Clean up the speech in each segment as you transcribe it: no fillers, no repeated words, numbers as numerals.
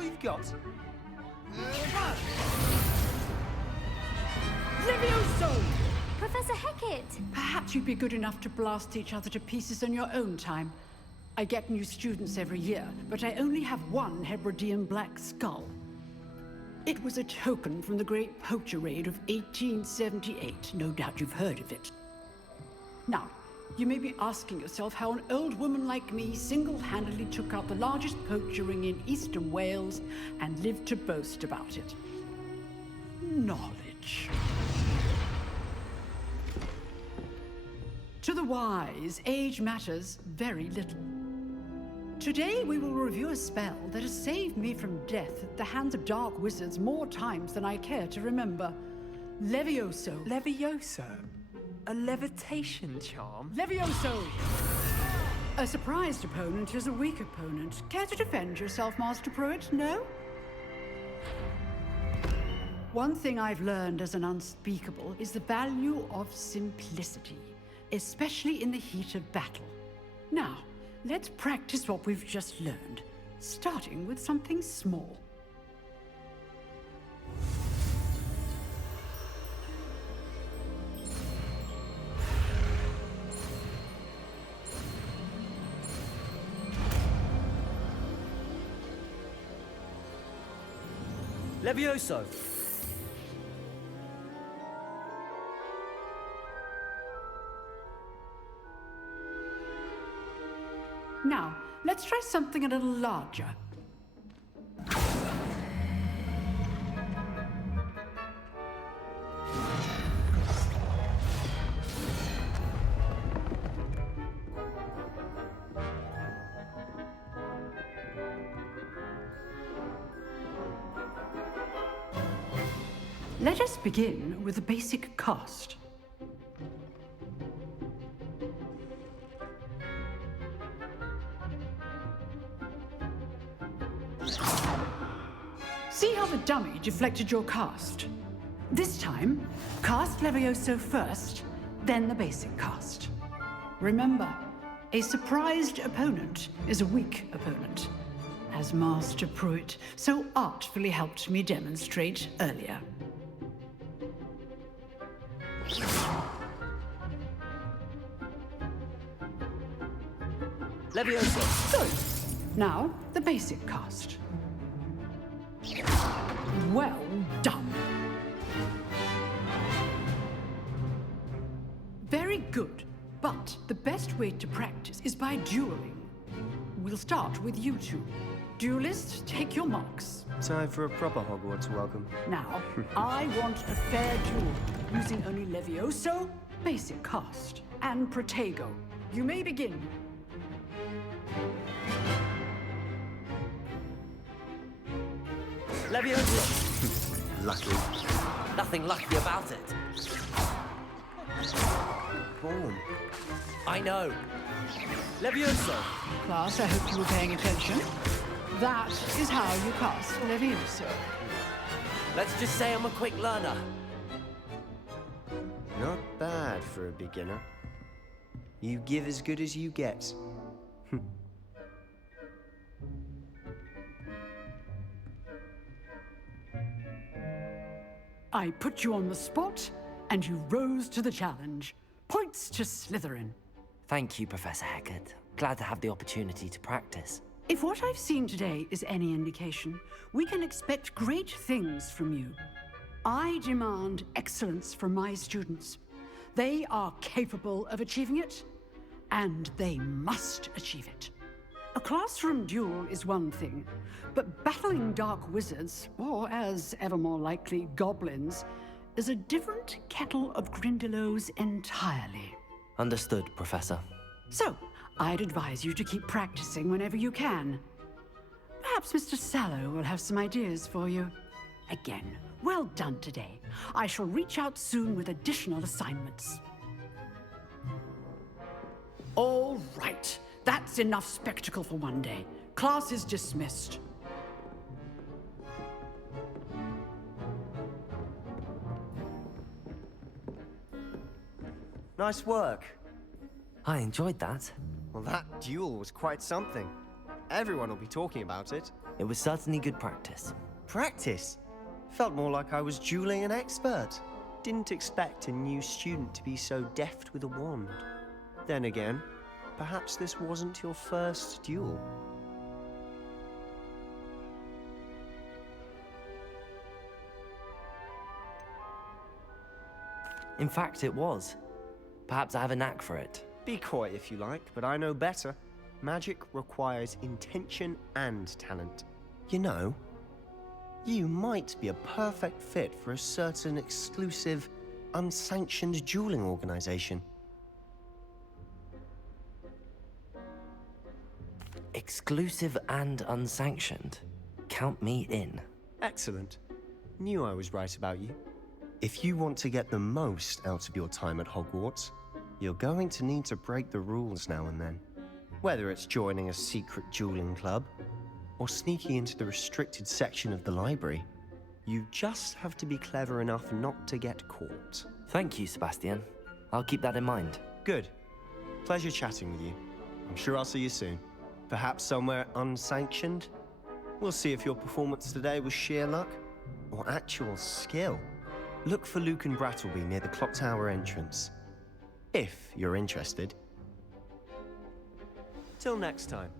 all you've got? Levioso! Professor Hecat! Perhaps you'd be good enough to blast each other to pieces in your own time. I get new students every year, but I only have one Hebridean black skull. It was a token from the Great Poacher Raid of 1878. No doubt you've heard of it. Now, you may be asking yourself how an old woman like me single-handedly took out the largest poacher ring in eastern Wales and lived to boast about it. Knowledge. To the wise, age matters very little. Today we will review a spell that has saved me from death at the hands of dark wizards more times than I care to remember. Levioso. Levioso? A levitation charm? Levioso! A surprised opponent is a weak opponent. Care to defend yourself, Master Pruitt? No? One thing I've learned as an unspeakable is the value of simplicity, especially in the heat of battle. Now, let's practice what we've just learned, starting with something small. Levioso! Now, let's try something a little larger. Let us begin with the basic cast. See how the dummy deflected your cast? This time, cast Levioso first, then the basic cast. Remember, a surprised opponent is a weak opponent, as Master Pruitt so artfully helped me demonstrate earlier. Levioso! Good. Now, the basic cast. Well done. Very good, but the best way to practice is by dueling. We'll start with you two. Duelists, take your marks. Time for a proper Hogwarts welcome. Now, I want a fair duel, using only Levioso, basic cast, and Protego. You may begin. Levioso! Lucky. Nothing lucky about it. Boom. I know. Levioso! Class, I hope you were paying attention. That is how you cast Levioso. Let's just say I'm a quick learner. Not bad for a beginner. You give as good as you get. I put you on the spot, and you rose to the challenge. Points to Slytherin. Thank you, Professor Hecat. Glad to have the opportunity to practice. If what I've seen today is any indication, we can expect great things from you. I demand excellence from my students. They are capable of achieving it, and they must achieve it. A classroom duel is one thing, but battling dark wizards, or as ever more likely, goblins, is a different kettle of Grindylows entirely. Understood, Professor. So, I'd advise you to keep practicing whenever you can. Perhaps Mr. Sallow will have some ideas for you. Again, well done today. I shall reach out soon with additional assignments. All right. That's enough spectacle for one day. Class is dismissed. Nice work. I enjoyed that. Well, that duel was quite something. Everyone will be talking about it. It was certainly good practice. Practice? Felt more like I was dueling an expert. Didn't expect a new student to be so deft with a wand. Then again, perhaps this wasn't your first duel. In fact, it was. Perhaps I have a knack for it. Be coy if you like, but I know better. Magic requires intention and talent. You know, you might be a perfect fit for a certain exclusive, unsanctioned dueling organization. Exclusive and unsanctioned. Count me in. Excellent. Knew I was right about you. If you want to get the most out of your time at Hogwarts, you're going to need to break the rules now and then. Whether it's joining a secret dueling club, or sneaking into the restricted section of the library, you just have to be clever enough not to get caught. Thank you, Sebastian. I'll keep that in mind. Good. Pleasure chatting with you. I'm sure I'll see you soon. Perhaps somewhere unsanctioned? We'll see if your performance today was sheer luck, or actual skill. Look for Luke and Brattleby near the clock tower entrance. If you're interested. Till next time.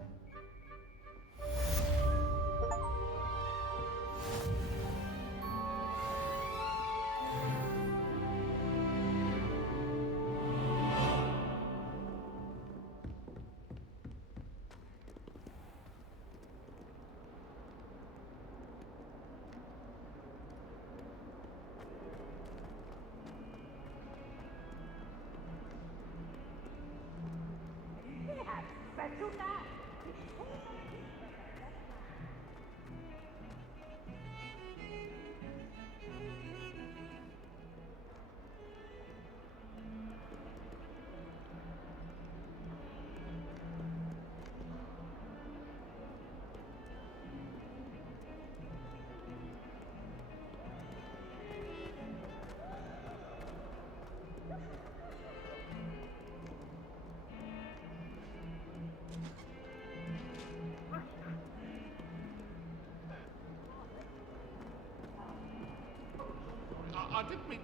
I didn't mean...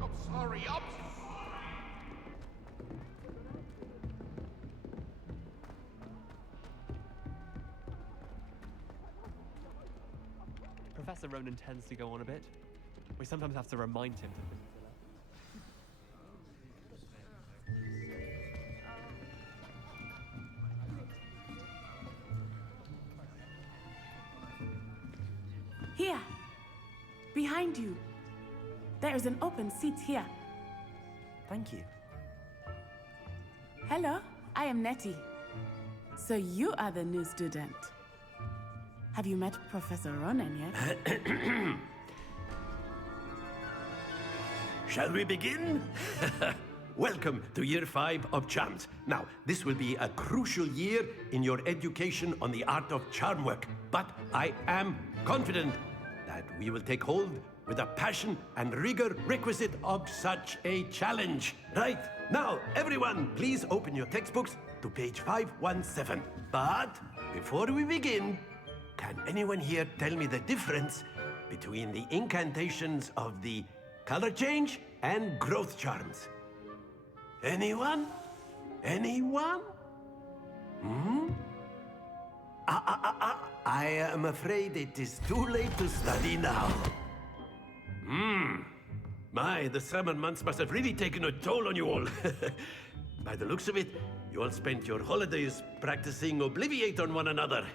I'm sorry, I'm sorry. Professor Ronan tends to go on a bit. We sometimes have to remind him to listen. Here, behind you. There is an open seat here. Thank you. Hello, I am Nettie. So you are the new student. Have you met Professor Ronan yet? Shall we begin? Welcome to Year 5 of Charms. Now, this will be a crucial year in your education on the art of charm work, but I am confident that we will take hold with the passion and rigor requisite of such a challenge. Right, now, everyone, please open your textbooks to page 517. But before we begin, can anyone here tell me the difference between the incantations of the color change and growth charms? Anyone? Anyone? I am afraid it is too late to study now. My, the summer months must have really taken a toll on you all. By the looks of it, you all spent your holidays practicing Obliviate on one another.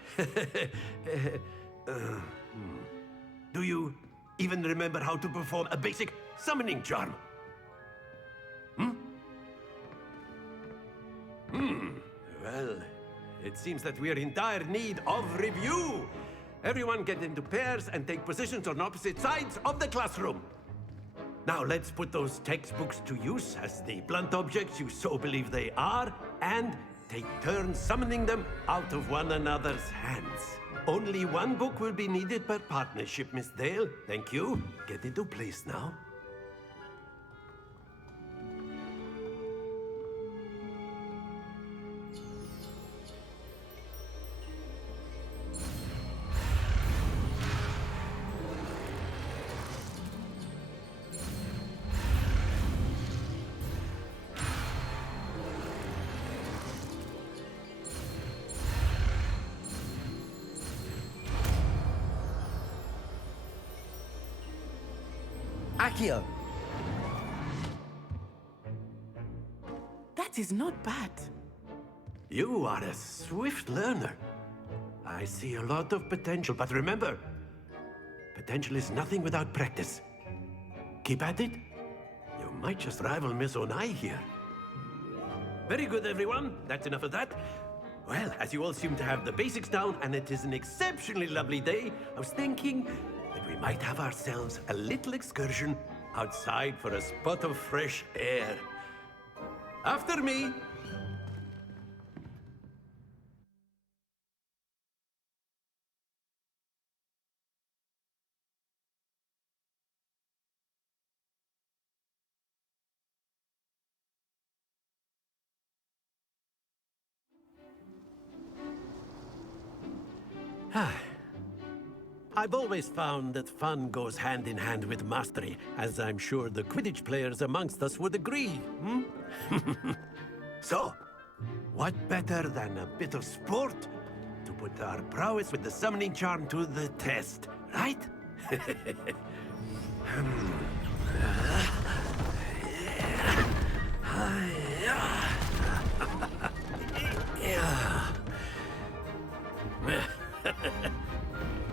Do you even remember how to perform a basic summoning charm? Well, it seems that we are in dire need of review. Everyone get into pairs and take positions on opposite sides of the classroom. Now let's put those textbooks to use as the blunt objects you so believe they are, and take turns summoning them out of one another's hands. Only one book will be needed per partnership, Miss Dale. Thank you. Get into place now. Accio! That is not bad. You are a swift learner. I see a lot of potential, but remember, potential is nothing without practice. Keep at it. You might just rival Miss Onai here. Very good, everyone. That's enough of that. Well, as you all seem to have the basics down, and it is an exceptionally lovely day, I was thinking that we might have ourselves a little excursion outside for a spot of fresh air. After me. I've always found that fun goes hand in hand with mastery, as I'm sure the Quidditch players amongst us would agree. So, what better than a bit of sport to put our prowess with the summoning charm to the test, right?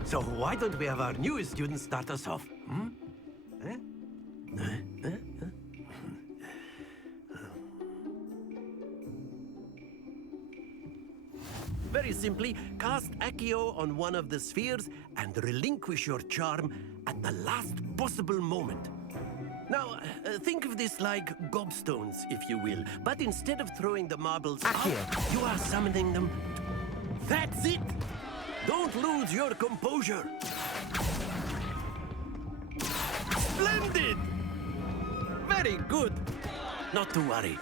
So why don't we have our newest student start us off? Very simply, cast Accio on one of the spheres and relinquish your charm at the last possible moment. Now, think of this like gobstones, if you will, but instead of throwing the marbles out, you are summoning them. That's it! Don't lose your composure. Splendid! Very good. Not to worry.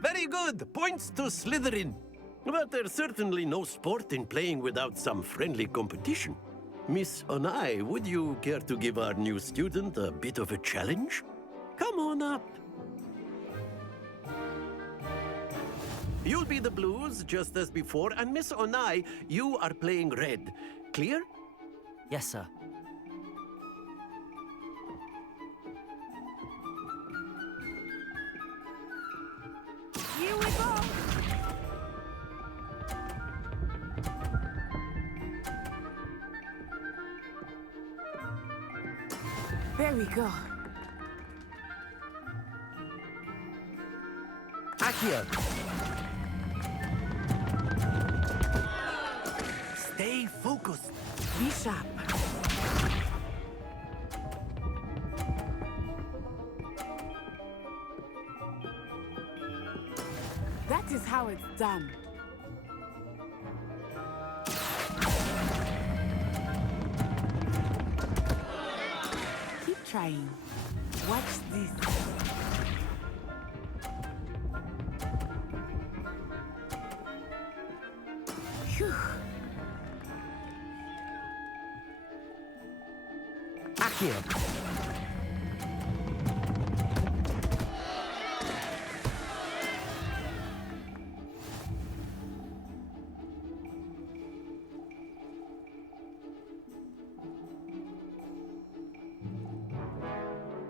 Very good. Points to Slytherin. But there's certainly no sport in playing without some friendly competition. Miss Onai, would you care to give our new student a bit of a challenge? Come on up. You'll be the blues, just as before, and Miss Onai, you are playing red. Clear? Yes, sir. Here we go. There we go. Accio! Stay focused. Be sharp. That is how it's done. Keep trying. Watch this. Phew. Accio!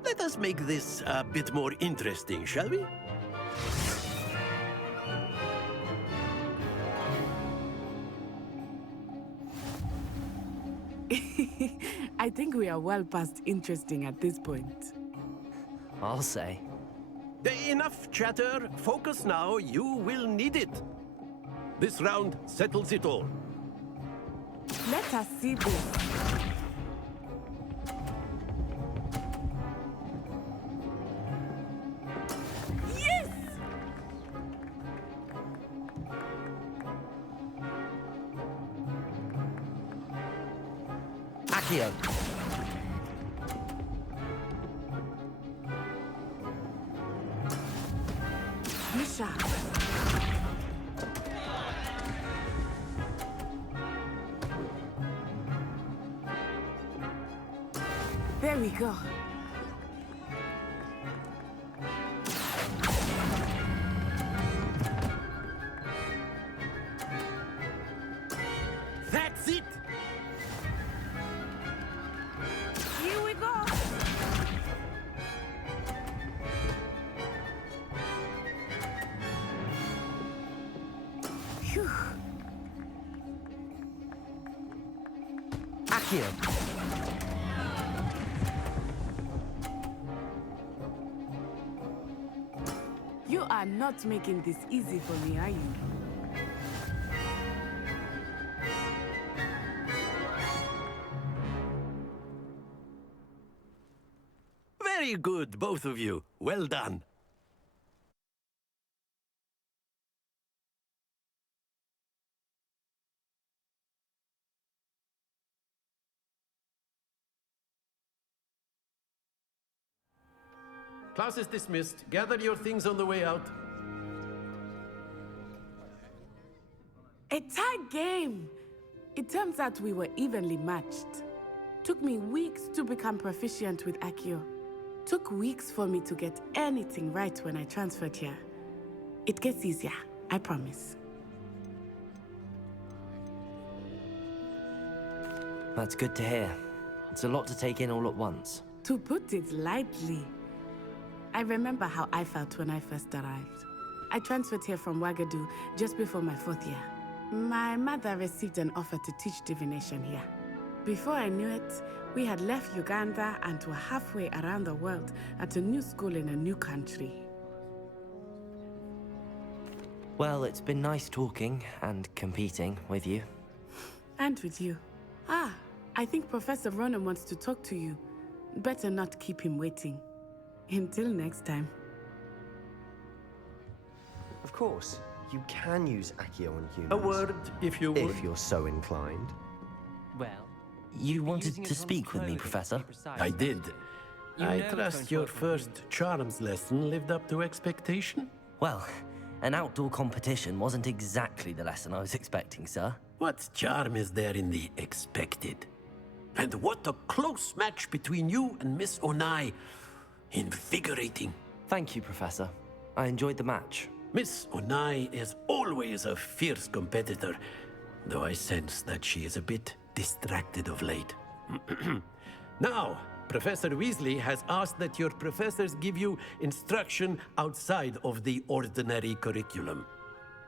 Let us make this a bit more interesting, shall we? I think we are well past interesting at this point. I'll say. Enough chatter. Focus now. You will need it. This round settles it all. Let us see this. Yes! Accio! Be sharp. There we go. That's it! Here we go. Accio. You are not making this easy for me, are you? Very good, both of you. Well done. Class is dismissed. Gather your things on the way out. A tight game! It turns out we were evenly matched. Took me weeks to become proficient with Accio. Took weeks for me to get anything right when I transferred here. It gets easier, I promise. That's good to hear. It's a lot to take in all at once. To put it lightly, I remember how I felt when I first arrived. I transferred here from Ouagadougou just before my 4th year. My mother received an offer to teach divination here. Before I knew it, we had left Uganda and were halfway around the world at a new school in a new country. Well, it's been nice talking and competing with you. And with you. Ah, I think Professor Ronan wants to talk to you. Better not keep him waiting. Until next time. Of course, you can use Accio on humans. A word, if you would. If you're so inclined. Well, You wanted to speak with me, Professor? I did. I know it's trust going to your work for first charms lesson lived up to expectation. Well, an outdoor competition wasn't exactly the lesson I was expecting, sir. What charm is there in the expected? And what a close match between you and Miss Onai. Invigorating. Thank you, Professor. I enjoyed the match. Miss Onai is always a fierce competitor, though I sense that she is a bit distracted of late. Now, Professor Weasley has asked that your professors give you instruction outside of the ordinary curriculum.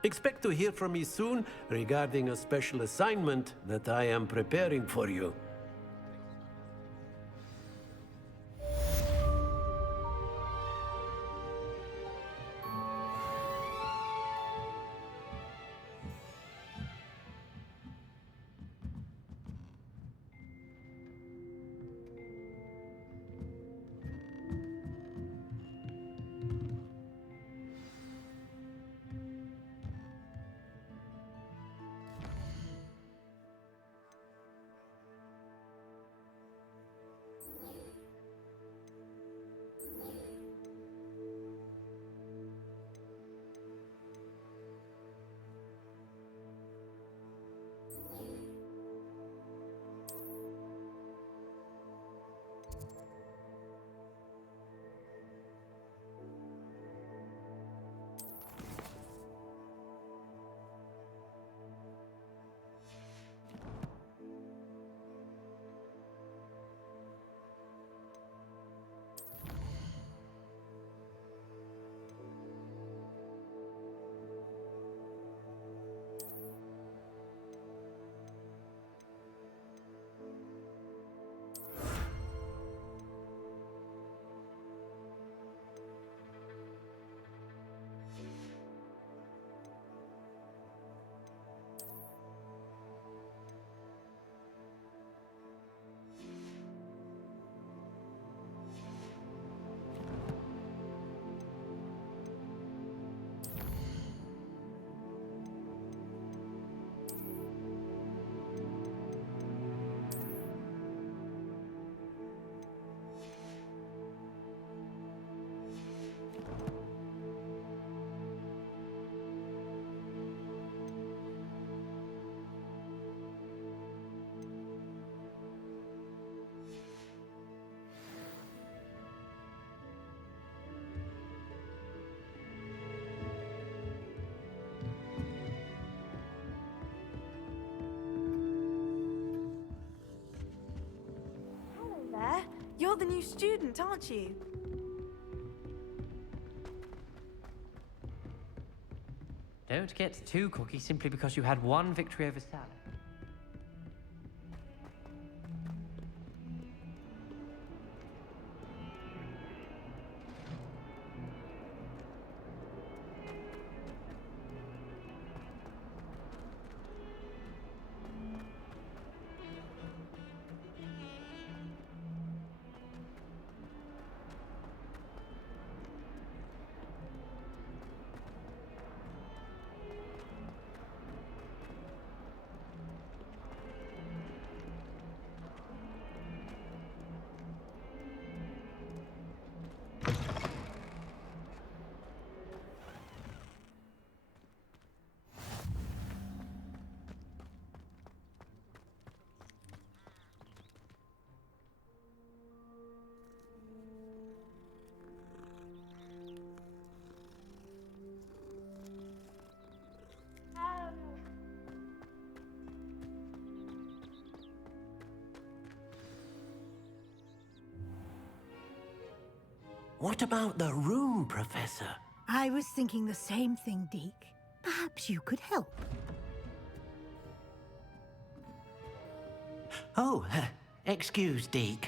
Expect to hear from me soon regarding a special assignment that I am preparing for you. You're the new student, aren't you? Don't get too cocky simply because you had one victory over Sally. What about the room, Professor? I was thinking the same thing, Deke. Perhaps you could help. Oh, excuse, Deke.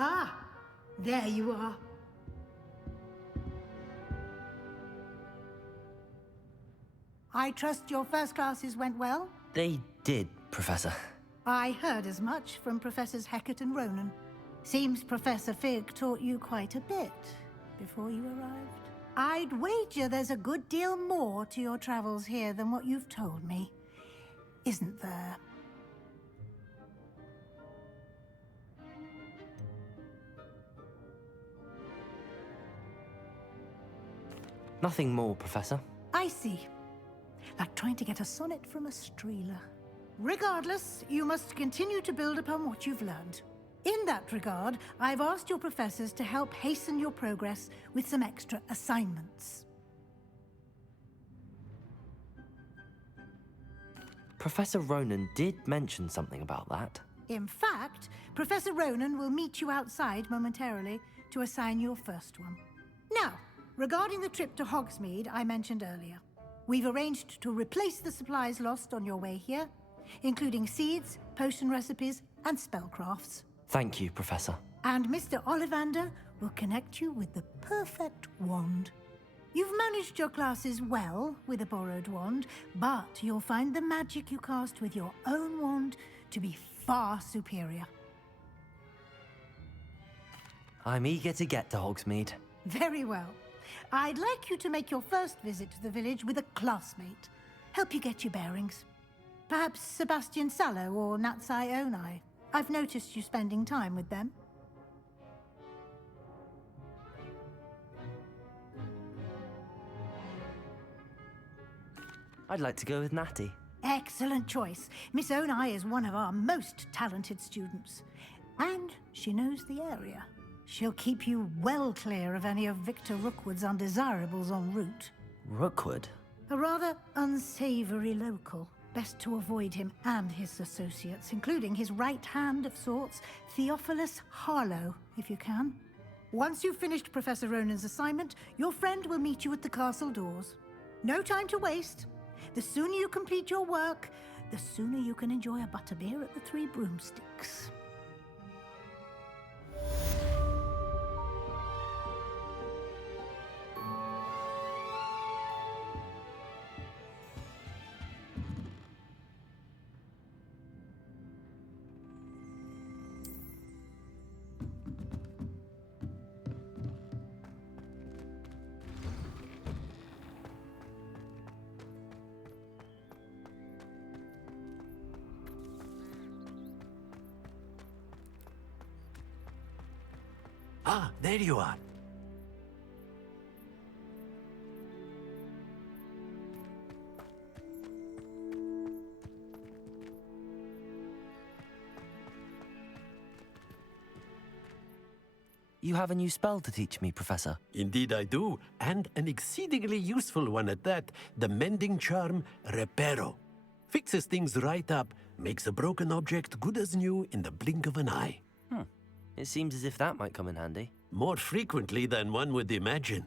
Ah, there you are. I trust your first classes went well? They did, Professor. I heard as much from Professors Hecat and Ronan. Seems Professor Fig taught you quite a bit before you arrived. I'd wager there's a good deal more to your travels here than what you've told me. Isn't there? Nothing more, Professor. I see. Like trying to get a sonnet from a streeler. Regardless, you must continue to build upon what you've learned. In that regard, I've asked your professors to help hasten your progress with some extra assignments. Professor Ronan did mention something about that. In fact, Professor Ronan will meet you outside momentarily to assign your first one. Now, regarding the trip to Hogsmeade I mentioned earlier, we've arranged to replace the supplies lost on your way here, including seeds, potion recipes, and spellcrafts. Thank you, Professor. And Mr. Ollivander will connect you with the perfect wand. You've managed your classes well with a borrowed wand, but you'll find the magic you cast with your own wand to be far superior. I'm eager to get to Hogsmeade. Very well. I'd like you to make your first visit to the village with a classmate. Help you get your bearings. Perhaps Sebastian Sallow or Natsai Onai. I've noticed you spending time with them. I'd like to go with Natty. Excellent choice. Miss Onai is one of our most talented students. And she knows the area. She'll keep you well clear of any of Victor Rookwood's undesirables en route. Rookwood? A rather unsavory local. Best to avoid him and his associates, including his right hand of sorts, Theophilus Harlow, if you can. Once you've finished Professor Ronan's assignment, your friend will meet you at the castle doors. No time to waste. The sooner you complete your work, the sooner you can enjoy a butterbeer at the Three Broomsticks. Ah, there you are. You have a new spell to teach me, Professor. Indeed I do, and an exceedingly useful one at that, the mending charm Reparo. Fixes things right up, makes a broken object good as new in the blink of an eye. It seems as if that might come in handy. More frequently than one would imagine.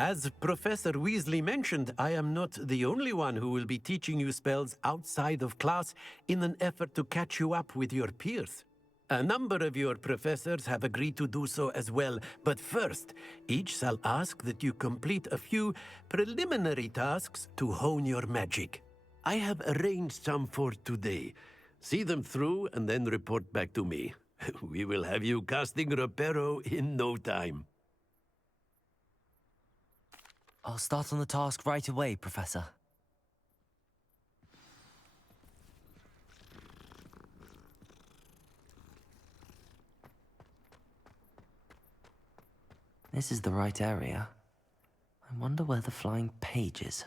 As Professor Weasley mentioned, I am not the only one who will be teaching you spells outside of class in an effort to catch you up with your peers. A number of your professors have agreed to do so as well, but first, each shall ask that you complete a few preliminary tasks to hone your magic. I have arranged some for today. See them through and then report back to me. We will have you casting Reparo in no time. I'll start on the task right away, Professor. This is the right area. I wonder where the flying page is.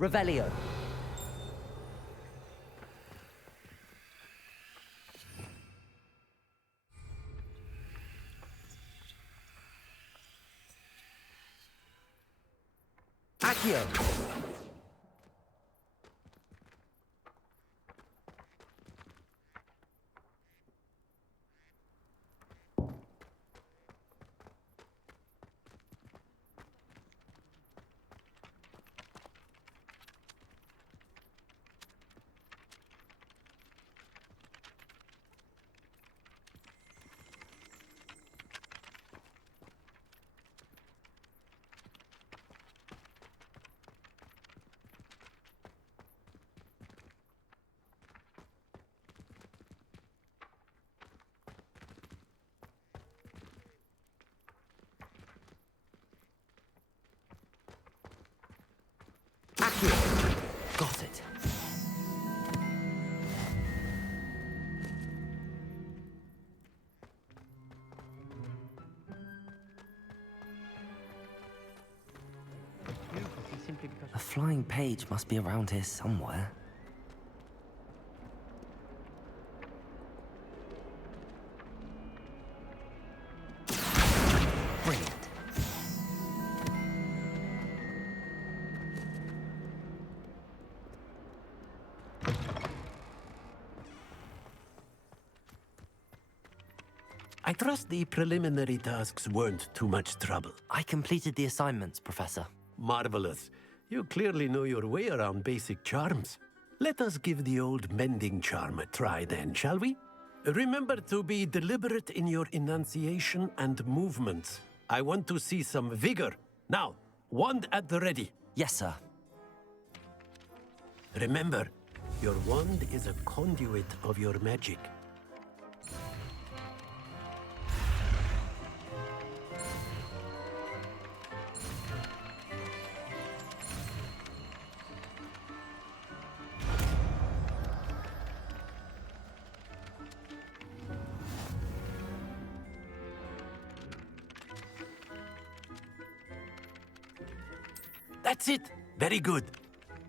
Revelio. Accio. Got it. A flying page must be around here somewhere. Brilliant. I trust the preliminary tasks weren't too much trouble. I completed the assignments, Professor. Marvelous. You clearly know your way around basic charms. Let us give the old mending charm a try then, shall we? Remember to be deliberate in your enunciation and movements. I want to see some vigor. Now, wand at the ready. Yes, sir. Remember, your wand is a conduit of your magic. That's it! Very good.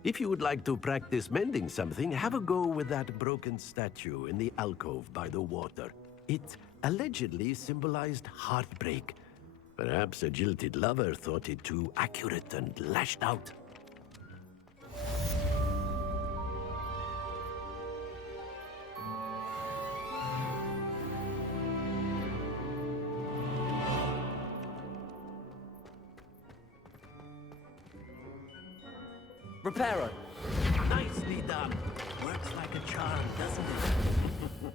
If you would like to practice mending something, have a go with that broken statue in the alcove by the water. It allegedly symbolized heartbreak. Perhaps a jilted lover thought it too accurate and lashed out. Reparo. Nicely done. Works like a charm, doesn't it?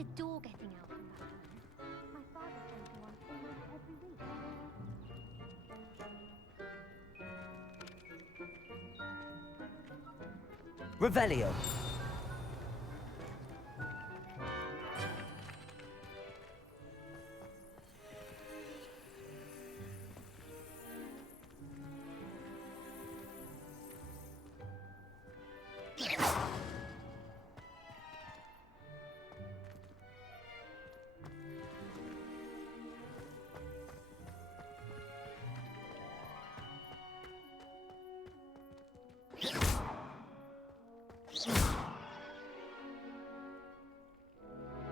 adore getting out from that room. My father sends me one almost every week. Revelio.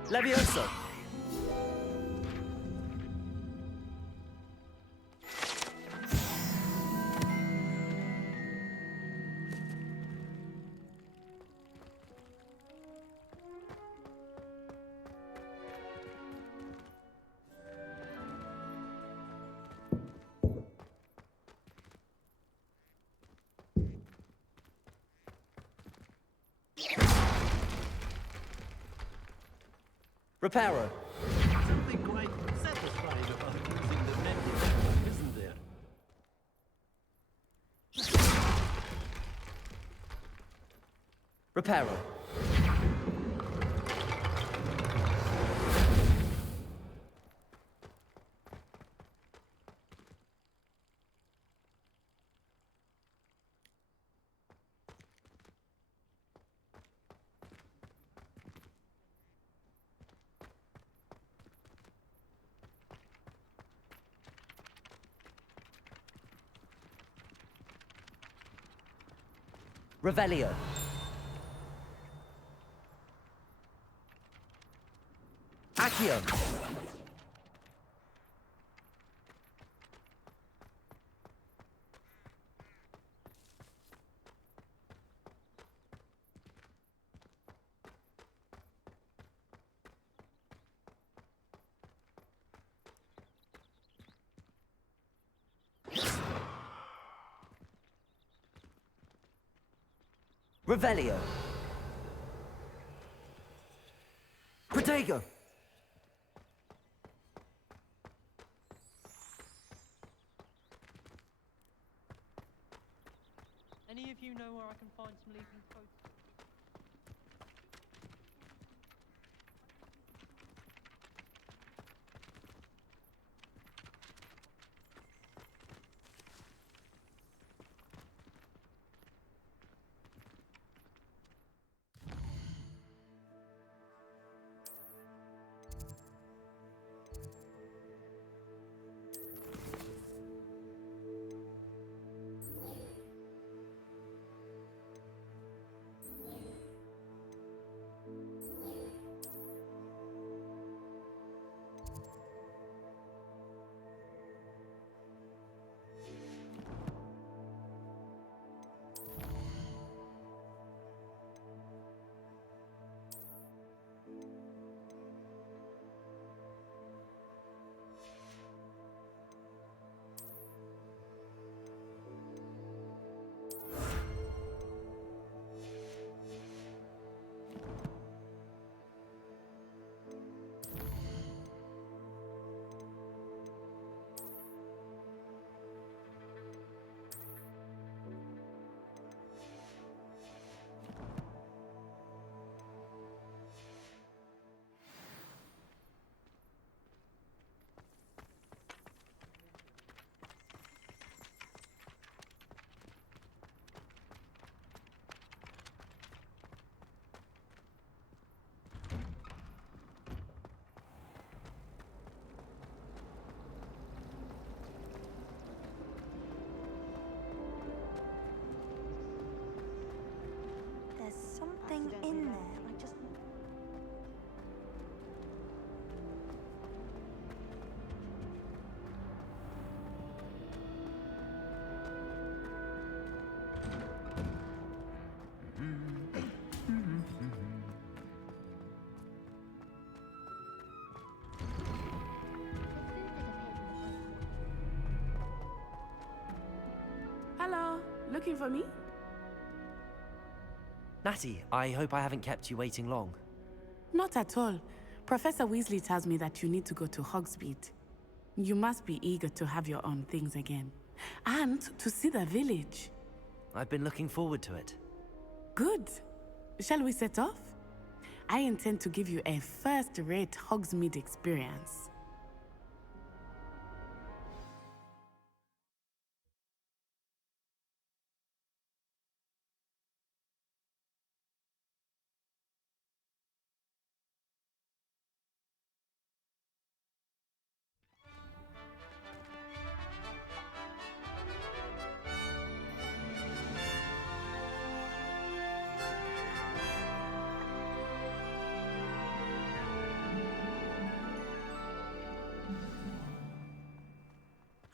Levioso. Reparo. Something quite satisfying about using the menu, isn't there? Reparo. Revelio. Accio. Revelio. Protego. Any of you know where I can find some leaving coats? Something in there. I just... Hello, looking for me? Natty, I hope I haven't kept you waiting long. Not at all. Professor Weasley tells me that you need to go to Hogsmeade. You must be eager to have your own things again. And to see the village. I've been looking forward to it. Good. Shall we set off? I intend to give you a first-rate Hogsmeade experience.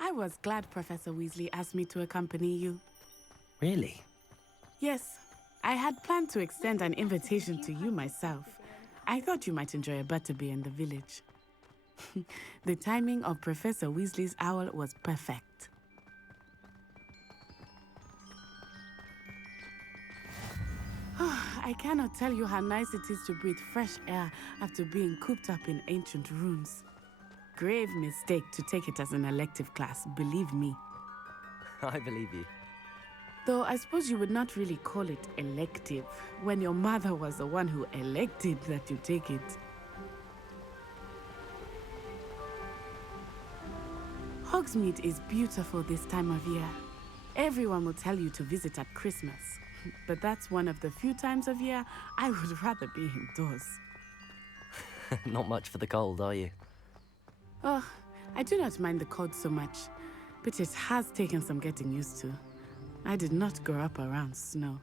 I was glad Professor Weasley asked me to accompany you. Really? Yes, I had planned to extend an invitation to you myself. I thought you might enjoy a butterbeer in the village. The timing of Professor Weasley's owl was perfect. I cannot tell you how nice it is to breathe fresh air after being cooped up in ancient rooms. Grave mistake to take it as an elective class, believe me. I believe you. Though I suppose you would not really call it elective when your mother was the one who elected that you take it. Hogsmeade is beautiful this time of year. Everyone will tell you to visit at Christmas. But that's one of the few times of year I would rather be indoors. Not much for the cold, are you? Oh, I do not mind the cold so much, but it has taken some getting used to. I did not grow up around snow.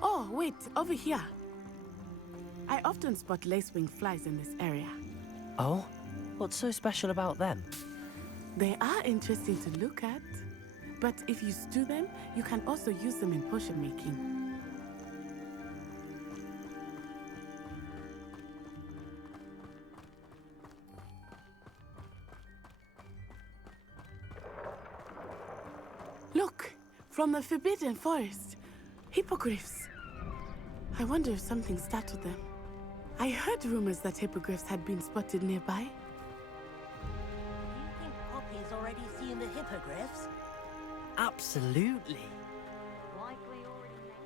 Oh, wait, over here. I often spot lacewing flies in this area. Oh? What's so special about them? They are interesting to look at, but if you stew them, you can also use them in potion making. Look, from the Forbidden Forest, hippogriffs. I wonder if something startled them. I heard rumors that hippogriffs had been spotted nearby. Do you think Poppy's already seen the hippogriffs? Absolutely. Likely already know.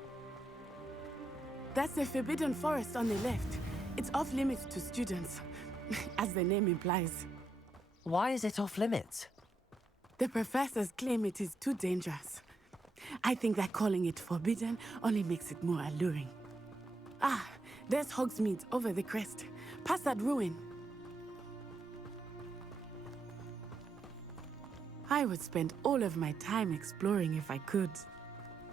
That's the Forbidden Forest on the left. It's off limits to students, as the name implies. Why is it off limits? The professors claim it is too dangerous. I think that calling it forbidden only makes it more alluring. Ah, there's Hogsmeade over the crest, past that ruin. I would spend all of my time exploring if I could.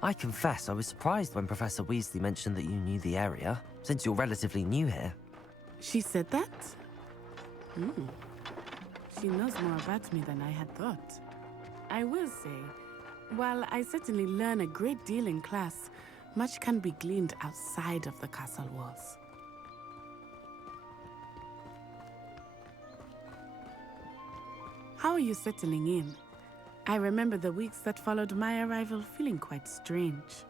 I confess I was surprised when Professor Weasley mentioned that you knew the area, since you're relatively new here. She said that? She knows more about me than I had thought. I will say, while I certainly learn a great deal in class, much can be gleaned outside of the castle walls. How are you settling in? I remember the weeks that followed my arrival feeling quite strange.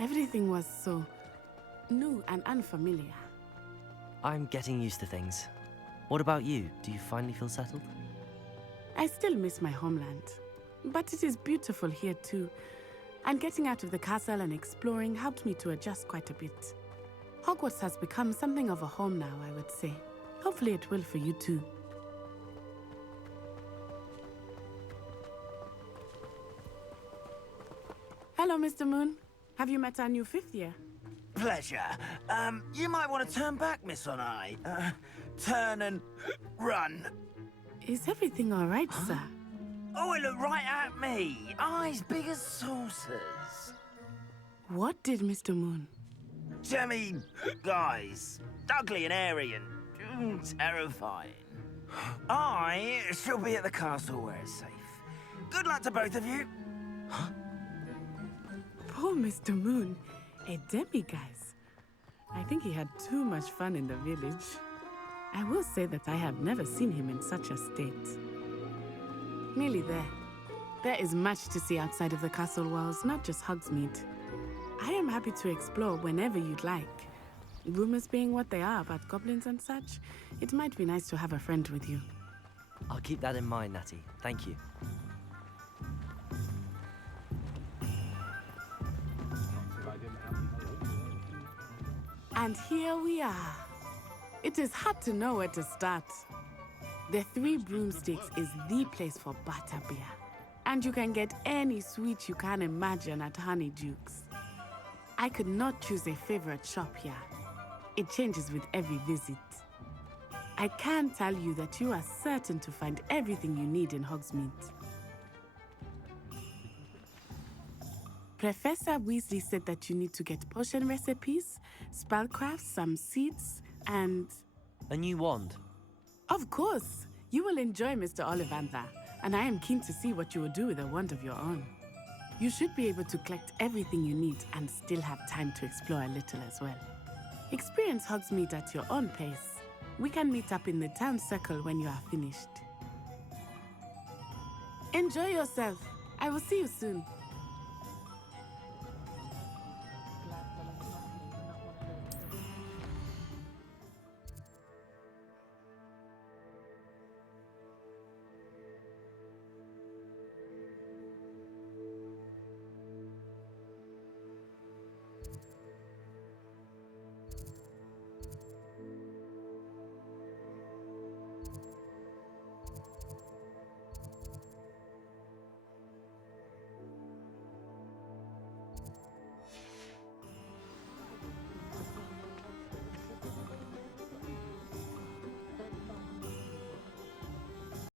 Everything was so new and unfamiliar. I'm getting used to things. What about you? Do you finally feel settled? I still miss my homeland, but it is beautiful here too. And getting out of the castle and exploring helped me to adjust quite a bit. Hogwarts has become something of a home now, I would say. Hopefully it will for you too. Hello, Mr. Moon. Have you met our new fifth year? Pleasure. You might want to turn back, Miss On-Eye. Turn and run. Is everything all right, sir? Oh, it looked right at me. Eyes big as saucers. What did Mr. Moon? I mean, guys, ugly and airy and terrifying. I shall be at the castle where it's safe. Good luck to both of you. Poor Mr. Moon, a demiguise. I think he had too much fun in the village. I will say that I have never seen him in such a state. Nearly there. There is much to see outside of the castle walls, not just Hogsmeade. I am happy to explore whenever you'd like. Rumors being what they are about goblins and such, it might be nice to have a friend with you. I'll keep that in mind, Natty. Thank you. And here we are. It is hard to know where to start. The Three Broomsticks is the place for butterbeer. And you can get any sweet you can imagine at Honeydukes. I could not choose a favorite shop here. It changes with every visit. I can tell you that you are certain to find everything you need in Hogsmeade. Professor Weasley said that you need to get potion recipes, spellcrafts, some seeds, and... A new wand. Of course! You will enjoy Mr. Ollivander, and I am keen to see what you will do with a wand of your own. You should be able to collect everything you need and still have time to explore a little as well. Experience Hogsmeade at your own pace. We can meet up in the town circle when you are finished. Enjoy yourself. I will see you soon.